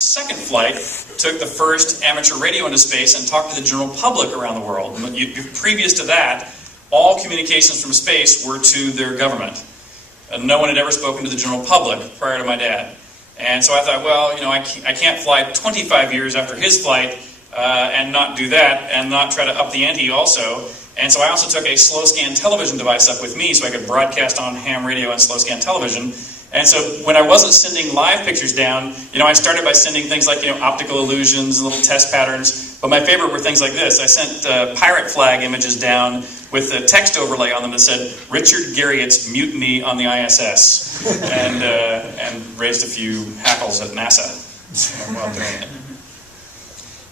Second flight took the first amateur radio into space and talked to the general public around the world. Previous to that, all communications from space were to their government. No one had ever spoken to the general public prior to my dad. And so I thought, well, I can't fly 25 years after his flight and not do that and not try to up the ante also. And so I also took a slow scan television device up with me so I could broadcast on ham radio and slow scan television. And so when I wasn't sending live pictures down, I started by sending things like, optical illusions, little test patterns. But my favorite were things like this. I sent pirate flag images down with a text overlay on them that said, Richard Garriott's mutiny on the ISS. And raised a few hackles at NASA while doing it.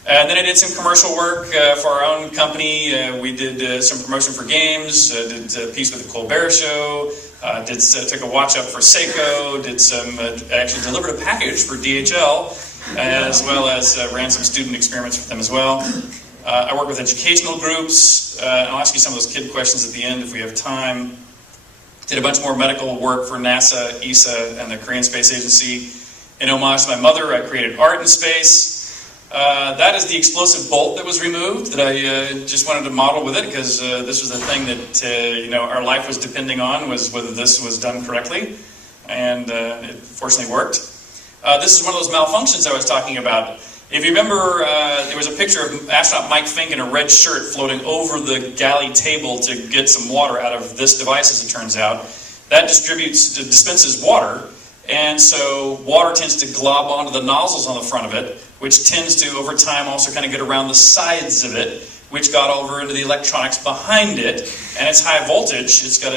And then I did some commercial work for our own company. We did some promotion for games, did a piece with the Colbert Show, took a watch up for Seiko, actually delivered a package for DHL, as well as ran some student experiments for them as well. I work with educational groups. I'll ask you some of those kid questions at the end if we have time. Did a bunch more medical work for NASA, ESA, and the Korean Space Agency. In homage to my mother, I created art in space. That is the explosive bolt that was removed that I just wanted to model with it because this was the thing that our life was depending on, was whether this was done correctly, and it fortunately worked. This is one of those malfunctions I was talking about. If you remember, there was a picture of astronaut Mike Fink in a red shirt floating over the galley table to get some water out of this device, as it turns out. That dispenses water, and so water tends to glob onto the nozzles on the front of it, which tends to, over time, also kind of get around the sides of it, which got over into the electronics behind it, and it's high voltage. It's got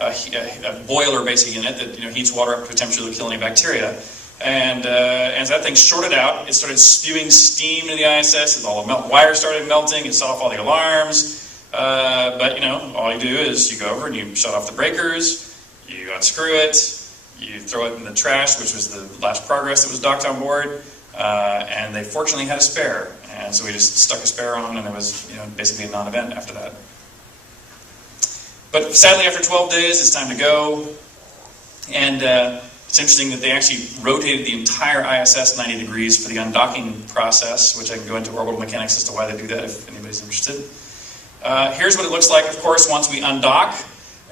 a boiler basically in it that heats water up to a temperature that will kill any bacteria. And so that thing shorted out. It started spewing steam into the ISS. All the wires started melting. It set off all the alarms. But all you do is you go over and you shut off the breakers. You unscrew it. You throw it in the trash, which was the last progress that was docked on board. And they fortunately had a spare, and so we just stuck a spare on, and it was basically a non-event after that. But sadly, after 12 days, it's time to go. And it's interesting that they actually rotated the entire ISS 90 degrees for the undocking process, which I can go into orbital mechanics as to why they do that if anybody's interested. Here's what it looks like, of course, once we undock.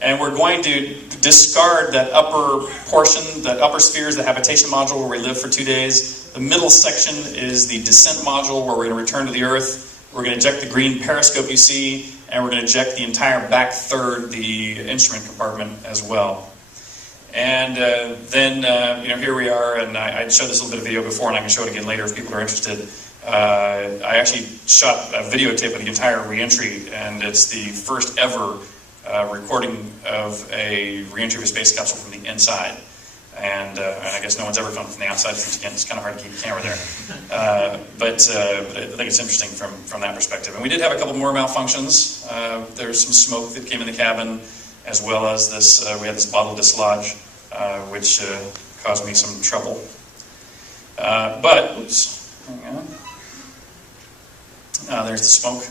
And we're going to discard that upper portion, that upper sphere is the habitation module where we live for 2 days. The middle section is the descent module where we're going to return to the Earth. We're going to eject the green periscope you see, and we're going to eject the entire back third, the instrument compartment as well. And then here we are, and I showed this little bit of video before, and I can show it again later if people are interested. I actually shot a videotape of the entire reentry, and it's the first ever recording of a reentry of a space capsule from the inside. And I guess no one's ever filmed from the outside, since again, it's kind of hard to keep the camera there. But I think it's interesting from that perspective. And we did have a couple more malfunctions. There was some smoke that came in the cabin, as well as this, we had this bottle dislodge, which caused me some trouble. Oops, hang on. There's the smoke.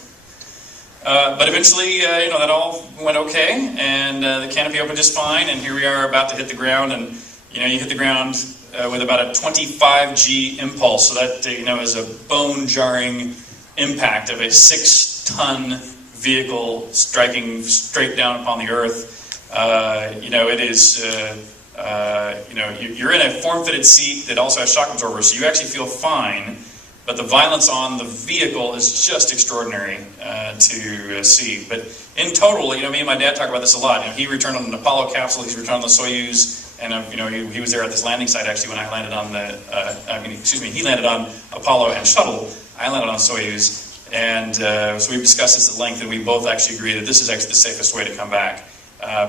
But eventually, that all went okay, and the canopy opened just fine, and here we are about to hit the ground, and, you hit the ground with about a 25 G impulse, so that, is a bone-jarring impact of a 6-ton vehicle striking straight down upon the Earth. It is, you're in a form-fitted seat that also has shock absorbers, so you actually feel fine. But the violence on the vehicle is just extraordinary to see. But in total, me and my dad talk about this a lot. He returned on an Apollo capsule. He's returned on the Soyuz, and he was there at this landing site actually when I landed on he landed on Apollo and shuttle. I landed on Soyuz, and so we've discussed this at length, and we both actually agree that this is actually the safest way to come back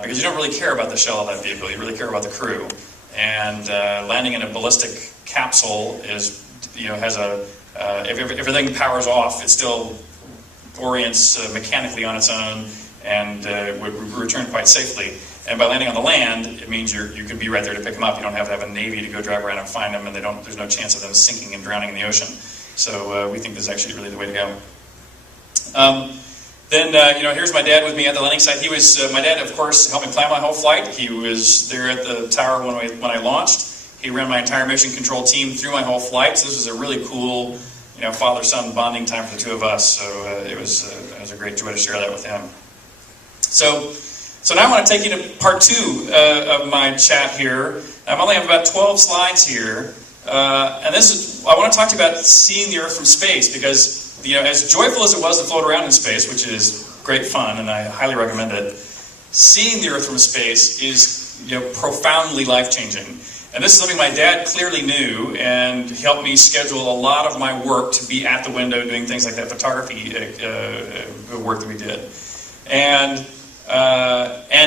because you don't really care about the shell of that vehicle. You really care about the crew, and landing in a ballistic capsule is has a if everything powers off, it still orients mechanically on its own and would return quite safely. And by landing on the land, it means you can be right there to pick them up. You don't have to have a Navy to go drive around and find them, and there's no chance of them sinking and drowning in the ocean. So we think this is actually really the way to go. Here's my dad with me at the landing site. He was my dad, of course, helped me plan my whole flight. He was there at the tower when I launched. He ran my entire mission control team through my whole flight. So this was a really cool, father-son bonding time for the two of us. So it was a great joy to share that with him. So now I want to take you to part 2 of my chat here. I only have about 12 slides here. And I want to talk to you about seeing the Earth from space, because as joyful as it was to float around in space, which is great fun and I highly recommend it, seeing the Earth from space is profoundly life-changing. And this is something my dad clearly knew, and helped me schedule a lot of my work to be at the window doing things like that photography work that we did. And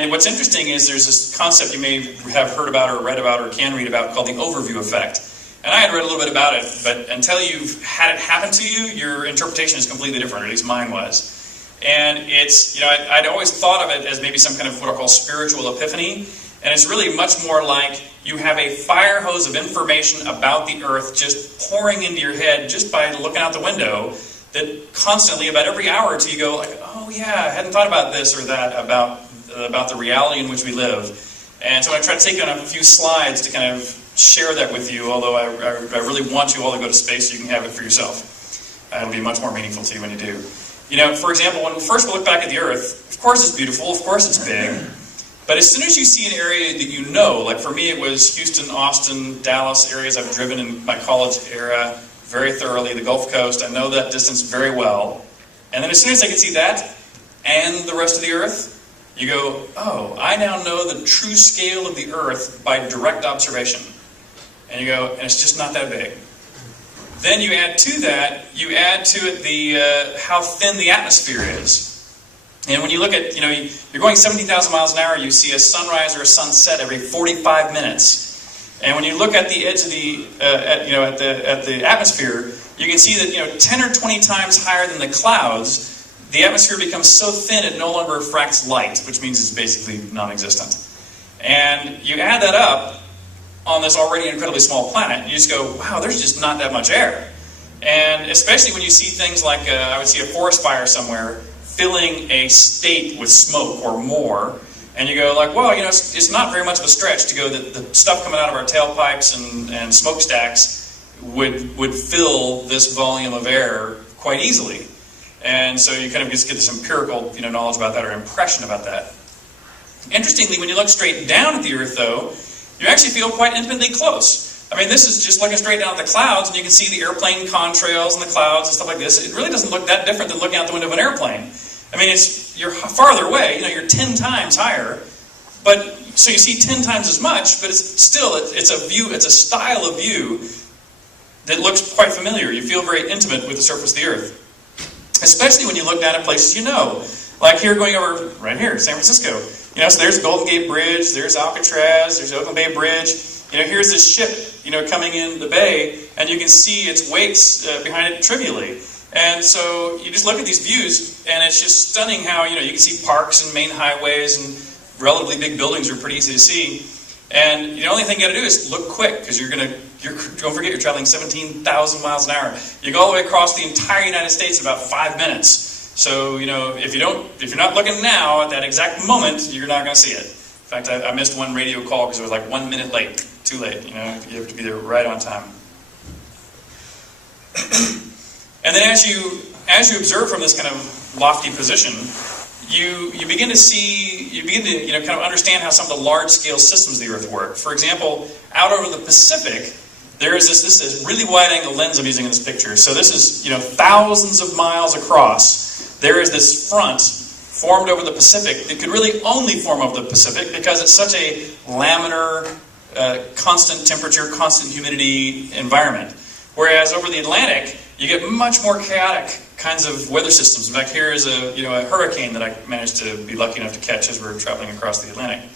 what's interesting is there's this concept you may have heard about or read about or can read about called the overview effect. And I had read a little bit about it, but until you've had it happen to you, your interpretation is completely different, or at least mine was. And it's, I'd always thought of it as maybe some kind of what I call spiritual epiphany. And it's really much more like you have a fire hose of information about the Earth just pouring into your head just by looking out the window, that constantly, about every hour or two, you go like, oh yeah, I hadn't thought about this or that, about the reality in which we live. And so I try to take you on a few slides to kind of share that with you, although I really want you all to go to space so you can have it for yourself. It'll be much more meaningful to you when you do. For example, when we first look back at the Earth, of course it's beautiful, of course it's big, but as soon as you see an area that you know, like for me it was Houston, Austin, Dallas, areas I've driven in my college era very thoroughly, the Gulf Coast, I know that distance very well. And then as soon as I can see that and the rest of the Earth, you go, oh, I now know the true scale of the Earth by direct observation. And you go, and it's just not that big. Then you add to it the how thin the atmosphere is. And when you look at, you're going 17,000 miles an hour, you see a sunrise or a sunset every 45 minutes. And when you look at the edge of at the atmosphere, you can see that 10 or 20 times higher than the clouds, the atmosphere becomes so thin it no longer refracts light, which means it's basically non-existent. And you add that up on this already incredibly small planet, you just go, wow, there's just not that much air. And especially when you see things like, I would see a forest fire somewhere filling a state with smoke or more, and you go like, well, it's not very much of a stretch to go that the stuff coming out of our tailpipes and smokestacks would fill this volume of air quite easily. And so you kind of just get this empirical knowledge about that, or impression about that. Interestingly, when you look straight down at the Earth, though, you actually feel quite intimately close. I mean, this is just looking straight down at the clouds, and you can see the airplane contrails in the clouds and stuff like this. It really doesn't look that different than looking out the window of an airplane. I mean, you're farther away, you're 10 times higher, but so you see 10 times as much, but it's a view, it's a style of view that looks quite familiar. You feel very intimate with the surface of the Earth, especially when you look down at places like here going over right here, San Francisco. So there's Golden Gate Bridge, there's Alcatraz, there's Oakland Bay Bridge. Here's this ship, coming in the bay, and you can see its wakes behind it trivially. And so you just look at these views, and it's just stunning how, you can see parks and main highways, and relatively big buildings are pretty easy to see. And the only thing you got to do is look quick, because don't forget you're traveling 17,000 miles an hour. You go all the way across the entire United States in about 5 minutes. So, if you're not looking now at that exact moment, you're not going to see it. In fact, I missed one radio call because it was like 1 minute late. Too late, you have to be there right on time. And then as you observe from this kind of lofty position, you begin to kind of understand how some of the large-scale systems of the Earth work. For example, out over the Pacific, there is this is really wide-angle lens I'm using in this picture. So this is thousands of miles across. There is this front formed over the Pacific that could really only form over the Pacific because it's such a laminar, constant temperature, constant humidity environment. Whereas over the Atlantic, you get much more chaotic kinds of weather systems. In fact, here is a hurricane that I managed to be lucky enough to catch as we're traveling across the Atlantic.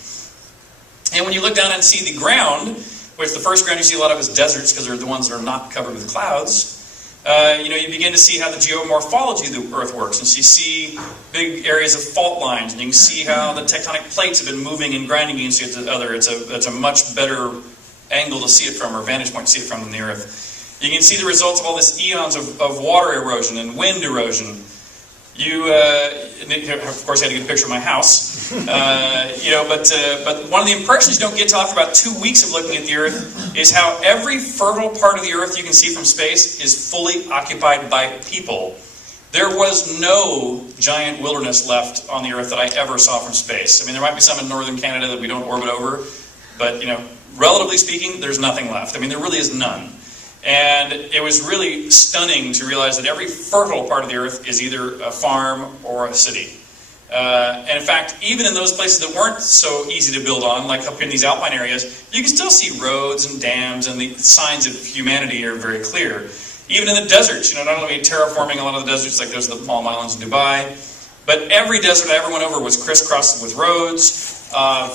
And when you look down and see the ground, which the first ground you see a lot of is deserts because they're the ones that are not covered with clouds, you begin to see how the geomorphology of the Earth works. And so you see big areas of fault lines, and you can see how the tectonic plates have been moving and grinding against each other. It's a much better angle to see it from, or vantage point to see it from, than the Earth. You can see the results of all this eons of water erosion and wind erosion. Of course, I had to get a picture of my house. But one of the impressions you don't get till after about 2 weeks of looking at the Earth is how every fertile part of the Earth you can see from space is fully occupied by people. There was no giant wilderness left on the Earth that I ever saw from space. I mean, there might be some in northern Canada that we don't orbit over, but relatively speaking, there's nothing left. I mean, there really is none. And it was really stunning to realize that every fertile part of the Earth is either a farm or a city. And in fact, even in those places that weren't so easy to build on, like up in these alpine areas, you can still see roads and dams, and the signs of humanity are very clear. Even in the deserts, not only terraforming a lot of the deserts, like there's the Palm Islands in Dubai, but every desert I ever went over was crisscrossed with roads.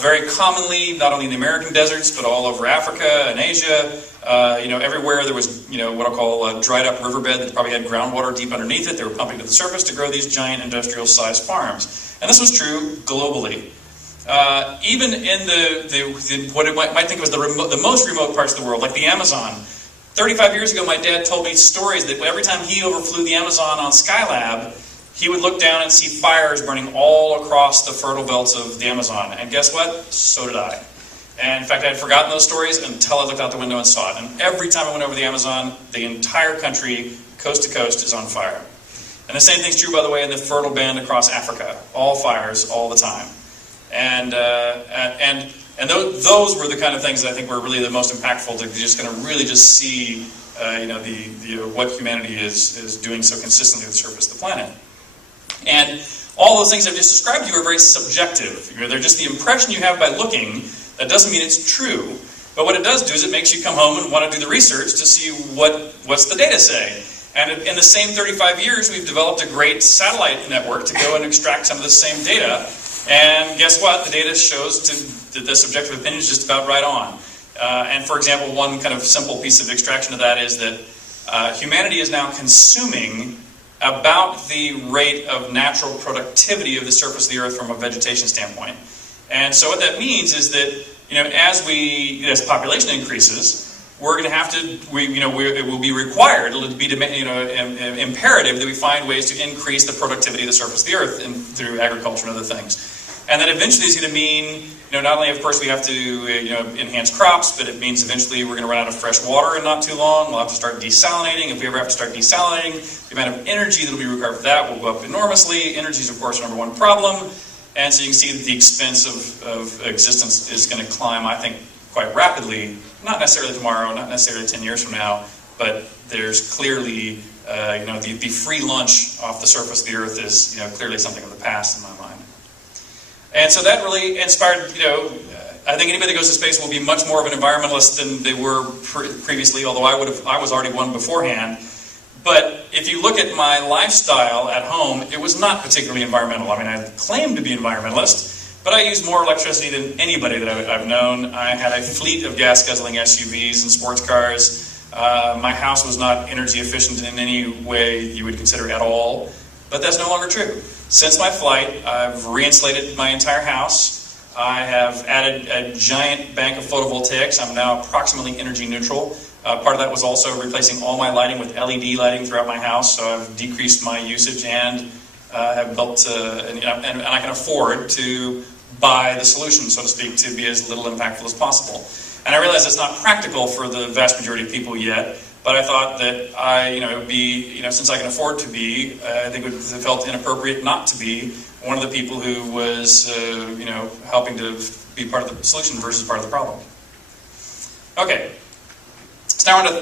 Very commonly, not only in the American deserts, but all over Africa and Asia. Everywhere there was, what I'll call a dried up riverbed that probably had groundwater deep underneath it. They were pumping to the surface to grow these giant industrial-sized farms. And this was true globally. Even in what it might think was the most remote parts of the world, like the Amazon. 35 years ago, my dad told me stories that every time he overflew the Amazon on Skylab, he would look down and see fires burning all across the fertile belts of the Amazon. And guess what? So did I. And in fact, I had forgotten those stories until I looked out the window and saw it. And every time I went over the Amazon, the entire country, coast to coast, is on fire. And the same thing's true, by the way, in the fertile band across Africa. All fires, all the time. And those were the kind of things that I think were really the most impactful, to just kind of really just see what humanity is doing so consistently at the surface of the planet. And all those things I've just described to you are very subjective. They're just the impression you have by looking. That doesn't mean it's true. But what it does do is it makes you come home and want to do the research to see what's the data say. And in the same 35 years, we've developed a great satellite network to go and extract some of the same data. And guess what? The data shows that the subjective opinion is just about right on. And for example, one kind of simple piece of extraction of that is that humanity is now consuming about the rate of natural productivity of the surface of the Earth from a vegetation standpoint. And so what that means is that, as population increases, we're going to have to, it will be required, it'll be imperative that we find ways to increase the productivity of the surface of the Earth through agriculture and other things. And that eventually is going to mean, not only, of course, we have to enhance crops, but it means eventually we're going to run out of fresh water in not too long. We'll have to start desalinating. If we ever have to start desalinating, the amount of energy that will be required for that will go up enormously. Energy is, of course, the number one problem. And so you can see that the expense of existence is going to climb, I think, quite rapidly. Not necessarily tomorrow, not necessarily 10 years from now, but there's clearly, the free lunch off the surface of the Earth is, clearly something of the past in my mind. And so that really inspired, I think anybody that goes to space will be much more of an environmentalist than they were previously, although I was already one beforehand. But if you look at my lifestyle at home, it was not particularly environmental. I mean, I claimed to be an environmentalist, but I used more electricity than anybody that I've known. I had a fleet of gas-guzzling SUVs and sports cars. My house was not energy efficient in any way you would consider at all. But that's no longer true. Since my flight, I've re-insulated my entire house. I have added a giant bank of photovoltaics. I'm now approximately energy neutral. Part of that was also replacing all my lighting with LED lighting throughout my house. So I've decreased my usage and have built, and I can afford to buy the solution, so to speak, to be as little impactful as possible. And I realize that's not practical for the vast majority of people yet. But I thought that it would be, since I can afford to be, I think it would have felt inappropriate not to be one of the people who was, helping to be part of the solution versus part of the problem. Okay, so now on to